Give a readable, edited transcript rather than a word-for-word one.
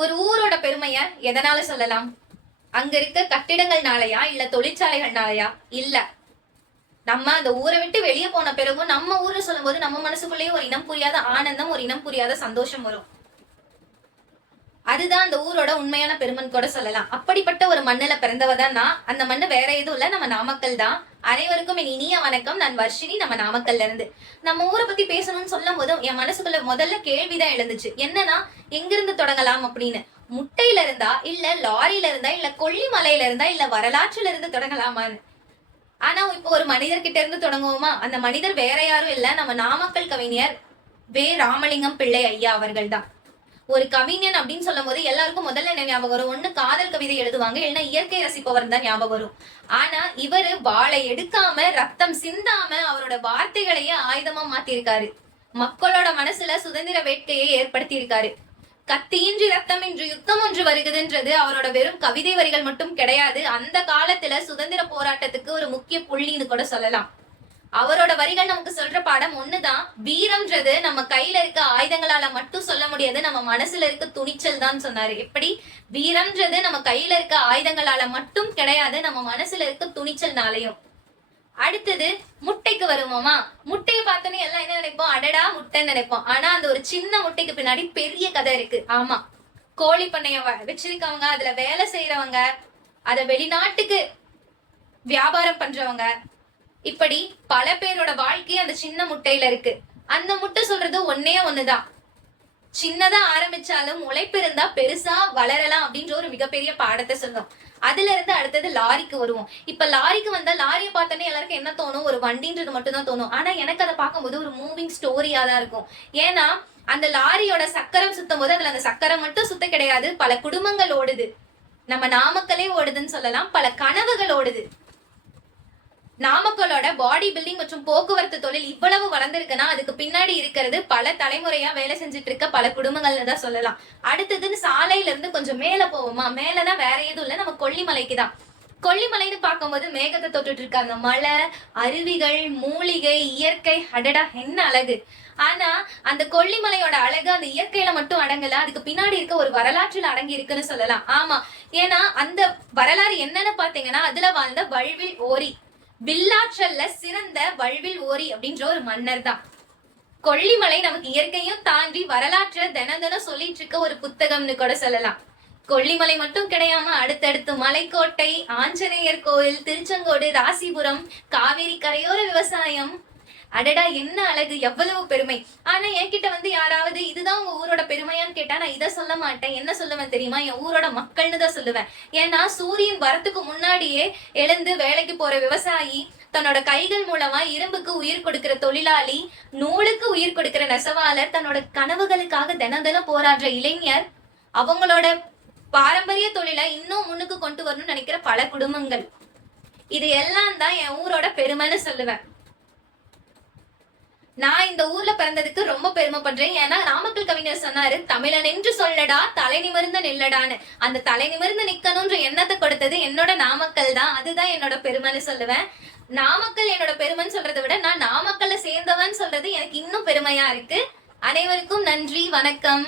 ஒரு ஊரோட பெருமைய எதனால சொல்லலாம்? அங்க இருக்க கட்டிடங்கள்னாலயா இல்ல தொழிற்சாலைகள்னாலயா? இல்ல. நம்ம அந்த ஊரை விட்டு வெளியே போன பிறகும் நம்ம ஊரை சொல்லும் போது நம்ம மனசுக்குள்ளேயே ஒரு இனம் புரியாத ஆனந்தம், ஒரு இனம் புரியாத சந்தோஷம் வரும். அதுதான் அந்த ஊரோட உண்மையான பெருமைன்னு கூட சொல்லலாம். அப்படிப்பட்ட ஒரு மண்ணுல பிறந்தவதான் நான். அந்த மண்ணு வேற எதுவும் இல்ல, நம்ம நாமக்கல் தான். அனைவருக்கும் என் இனிய வணக்கம். நான் வர்ஷினி, நம்ம நாமக்கல்ல இருந்து. நம்ம ஊரை பத்தி பேசணும்னு சொல்லும் போதும் என் மனசுக்குள்ள முதல்ல கேள்விதான் எழுந்துச்சு. என்னன்னா, எங்கிருந்து தொடங்கலாம் அப்படின்னு. முட்டையில இருந்தா, இல்ல லாரியில இருந்தா, இல்ல கொல்லிமலையில இருந்தா, இல்ல வரலாற்றுல இருந்து தொடங்கலாமான்னு. ஆனா இப்போ ஒரு மனிதர்கிட்ட இருந்து தொடங்குவோமா? அந்த மனிதர் வேற யாரும் இல்ல, நம்ம நாமக்கல் கவிஞர் வே. ராமலிங்கம் பிள்ளை ஐயா அவர்கள் தான். ஒரு கவிஞன் அப்படின்னு சொல்லும் போது எல்லாருக்கும் முதல்ல என்ன ஞாபகம் வரும்? ஒண்ணு காதல் கவிதை எழுதுவாங்க, இல்லைன்னா இயற்கை ரசிப்பவர் தான் ஞாபகம் வரும். ஆனா இவரு வாளை எடுக்காம, ரத்தம் சிந்தாம அவரோட வார்த்தைகளையே ஆயுதமா மாத்திருக்காரு. மக்களோட மனசுல சுதந்திர வேட்கையை ஏற்படுத்தி இருக்காரு. கத்தியின்றி ரத்தமின்றி யுத்தம் ஒன்று வருகுதுன்றது அவரோட வெறும் கவிதை வரிகள் மட்டும் கிடையாது. அந்த காலத்துல சுதந்திர போராட்டத்துக்கு ஒரு முக்கிய புள்ளின்னு கூட சொல்லலாம். அவரோட வரிகள் நமக்கு சொல்ற பாடம் ஒண்ணுதான். வீரம்ன்றது நம்ம கையில இருக்க ஆயுதங்களால மட்டும் சொல்ல முடியாது, நம்ம மனசுல இருக்க துணிச்சல் தான் சொன்னாரு. எப்படி? வீரம்ன்றது நம்ம கையில இருக்க ஆயுதங்களால மட்டும் கிடையாது, நம்ம மனசுல இருக்க துணிச்சல்னாலையும். அடுத்தது முட்டைக்கு வருவோமா? முட்டையை பார்த்தோன்னே எல்லாம் என்ன நினைப்போம்? அடடா முட்டைன்னு நினைப்போம். ஆனா அந்த ஒரு சின்ன முட்டைக்கு பின்னாடி பெரிய கதை இருக்கு. ஆமா, கோழி பண்ணைய வச்சிருக்கவங்க, அதுல வேலை செய்யறவங்க, அத வெளிநாட்டுக்கு வியாபாரம் பண்றவங்க, இப்படி பல பேரோட வாழ்க்கை அந்த சின்ன முட்டையில இருக்கு. அந்த முட்டை சொல்றது ஒன்னே ஒண்ணுதான். சின்னதா ஆரம்பிச்சாலும் உழைப்பு இருந்தா பெருசா வளரலாம் அப்படின்ற ஒரு மிகப்பெரிய பாடத்தை சொல்லும். அதுல இருந்து அடுத்தது லாரிக்கு வருவோம். இப்ப லாரிக்கு வந்தா லாரியை பார்த்தோன்னே எல்லாருக்கும் என்ன தோணும்? ஒரு வண்டின்றது மட்டும் தான் தோணும். ஆனா எனக்கு அதை பார்க்கும்போது ஒரு மூவிங் ஸ்டோரியா தான் இருக்கும். ஏன்னா அந்த லாரியோட சக்கரம் சுத்தும் போது அதுல அந்த சக்கரம் மட்டும் சுத்த கிடையாது, பல குடும்பங்கள் ஓடுது. நம்ம நாமக்கலே ஓடுதுன்னு சொல்லலாம், பல கனவுகள் ஓடுது. நாமக்கலோட பாடி பில்டிங் மற்றும் போக்குவரத்து தொழில் இவ்வளவு வளர்ந்திருக்குன்னா அதுக்கு பின்னாடி இருக்கிறது பல தலைமுறையா வேலை செஞ்சுட்டு இருக்க பல குடும்பங்கள்னு தான் சொல்லலாம். அடுத்ததுன்னு சாலையில இருந்து கொஞ்சம் மேல போவோமா? மேலதான் வேற எதுவும் இல்ல, நம்ம கொல்லிமலைக்கு தான். கொல்லிமலைன்னு பார்க்கும்போது மேகத்தை தொட்டுட்டு இருக்க அந்த மலை, அருவிகள், மூலிகை, இயற்கை, அடடா என்ன அழகு. ஆனா அந்த கொல்லிமலையோட அழகு அந்த இயற்கையில மட்டும் அடங்கல, அதுக்கு பின்னாடி இருக்க ஒரு வரலாற்றுல அடங்கி இருக்குன்னு சொல்லலாம். ஆமா, ஏன்னா அந்த வரலாறு என்னன்னு பாத்தீங்கன்னா, அதுல வாழ்ந்த வல்வில் ஓரி, வில்லாற்றல்ல சிறந்த வல்வில் ஓரி அப்படின்ற ஒரு மன்னர் தான். கொல்லிமலை நமக்கு இயற்கையும் தாண்டி வரலாற்றை தினம் தினம் சொல்லிட்டு இருக்க ஒரு புத்தகம்னு கூட சொல்லலாம். கொல்லிமலை மட்டும் கிடையாம அடுத்தடுத்து மலைக்கோட்டை, ஆஞ்சநேயர் கோயில், திருச்செங்கோடு, ராசிபுரம், காவேரி கரையோர விவசாயம், அடடா என்ன அழகு, எவ்வளவு பெருமை. ஆனா என்கிட்ட வந்து யாராவது இதுதான் உங்க ஊரோட பெருமையான்னு கேட்டா நான் இதை சொல்ல மாட்டேன். என்ன சொல்லுவேன் தெரியுமா? என் ஊரோட மக்கள்னு தான் சொல்லுவேன். ஏன்னா சூரியன் வரத்துக்கு முன்னாடியே எழுந்து வேலைக்கு போற விவசாயி, தன்னோட கைகள் மூலமா இரும்புக்கு உயிர் கொடுக்கிற தொழிலாளி, நூலுக்கு உயிர் கொடுக்கிற நெசவாளர், தன்னோட கனவுகளுக்காக தினம் தினம் போராடுற இளைஞர், அவங்களோட பாரம்பரிய தொழிலை இன்னும் முன்னுக்கு கொண்டு வரணும்னு நினைக்கிற பல குடும்பங்கள், இது எல்லாம் தான் என் ஊரோட பெருமைன்னு சொல்லுவேன். நான் இந்த ஊர்ல பிறந்ததுக்கு ரொம்ப பெருமைப்படுறேன். ஏன்னா நாமக்கல் கவிஞர் சொன்னாரு, தமிழன் என்று சொல்லடா தலை நிமிர்ந்து நில்லடான்னு. அந்த தலை நிமிர்ந்து நிக்கணும்ன்ற எண்ணத்தை கொடுத்தது என்னோட நாமக்கல் தான். அதுதான் என்னோட பெருமைன்னு சொல்லுவேன். நாமக்கல் என்னோட பெருமைன்னு சொல்றதை விட நான் நாமக்கல்ல சேர்ந்தவன் சொல்றது எனக்கு இன்னும் பெருமையா இருக்கு. அனைவருக்கும் நன்றி, வணக்கம்.